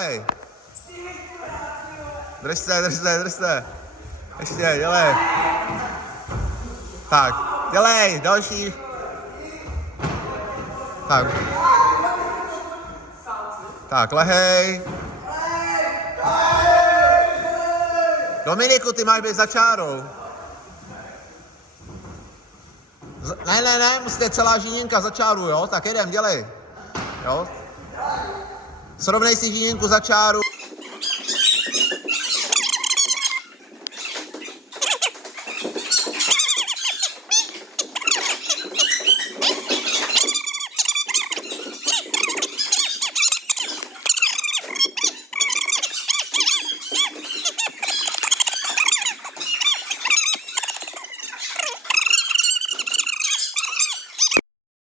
Hej. Drž se. Ještě, dělej. Tak, dělej, další. Tak. Tak, lehej. Dominiku, ty máš být za čárou. Ne, musíte celá žíněnka za čáru, jo? Tak jedem, dělej. Jo? Srovnej si žíněnku za čáru.